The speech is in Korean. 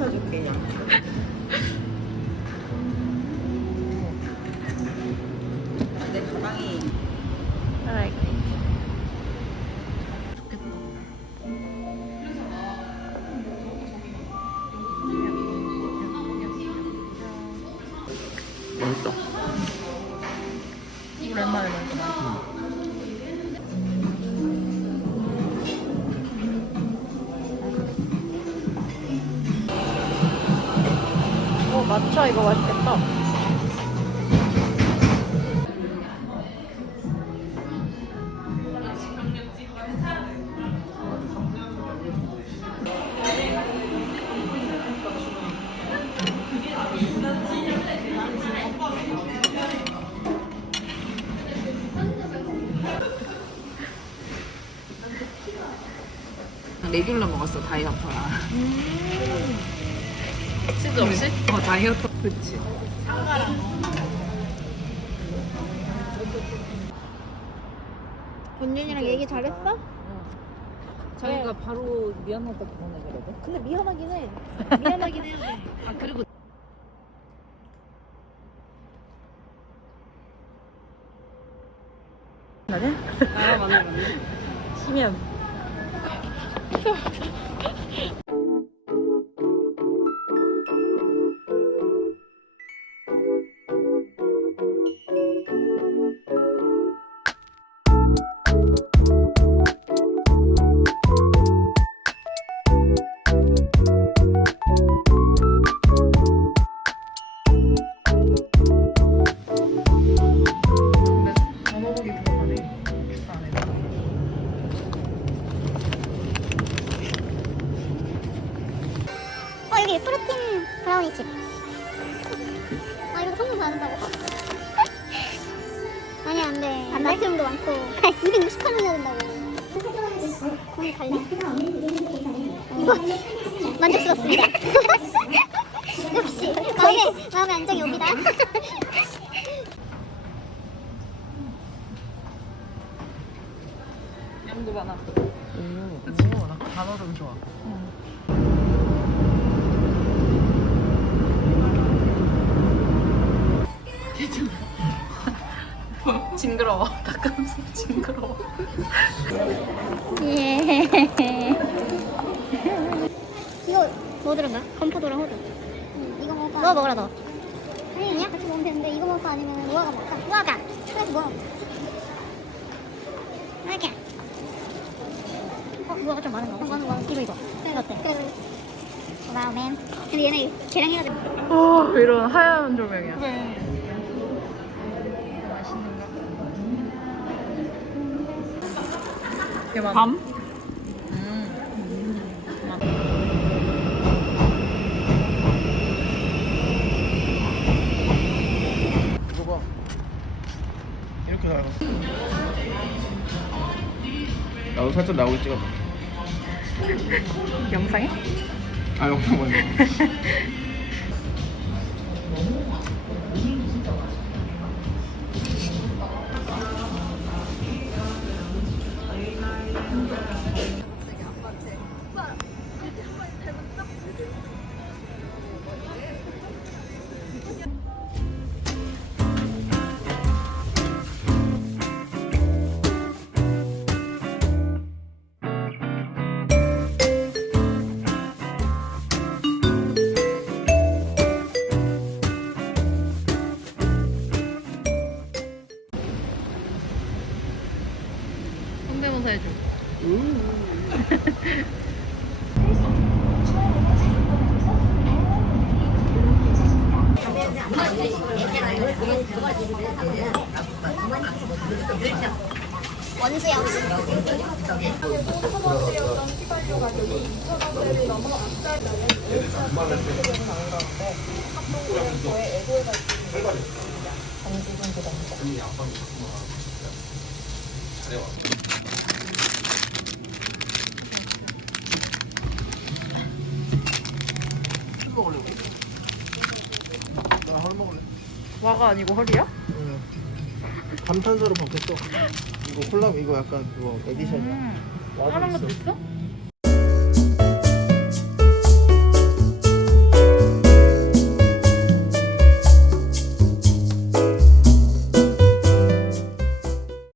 사줄게 양. 내 가방이 맛있다. 오랜만에 먹어. 어, matcha 이거 맛있겠다. 레귤러 먹었어 다이어터라. 치즈 없이? 어 다이어터. 그치. 본준이랑 얘기 잘했어? 자기가 바로 미안하다고 보내더라고. 근데 미안하긴 해. 미안하긴 해야 돼. 아 그리고? 아 맞네 맞네. 심연. 돼. 나트륨도 많고 268원이나 된다고. 거기 갈래? 이거 만족스럽습니다. 역시 마음의 마음의 안정이 옵니다. 양도 많아. 오, 오, 나 단어름 좋아. 징그러워. 닭가슴살 징그러워. 예. 이거 뭐 들었나? 건포도랑 호두. 이거 먹을까? 너 먹어라 너. 아니 아니야 같이 먹으면 되는데 이거 먹을까 아니면 우아가 먹을까? 우아가. 그래서 뭐? 우아가. 어 우아가 좀 많은 거. 많은 거. 이거 이거. 그래 어때? 와우 맨. 근데 얘네 계량 돼. 어, 이런 하얀 조명이야. 그 많아. 밤? 이거 봐. 이렇게 나갔어. 나도 살짝 나오게 찍어봐. 영상에? 아, 영상 먼저. 성대모사 해줘. 원수영. 술 나헐 먹을래? 와가 아니고 허리야? 응. 감탄사로 바뀌었어. 이거 콜라 이거 약간 그거 에디션이야. 와도 다른 것도 있어. 있어?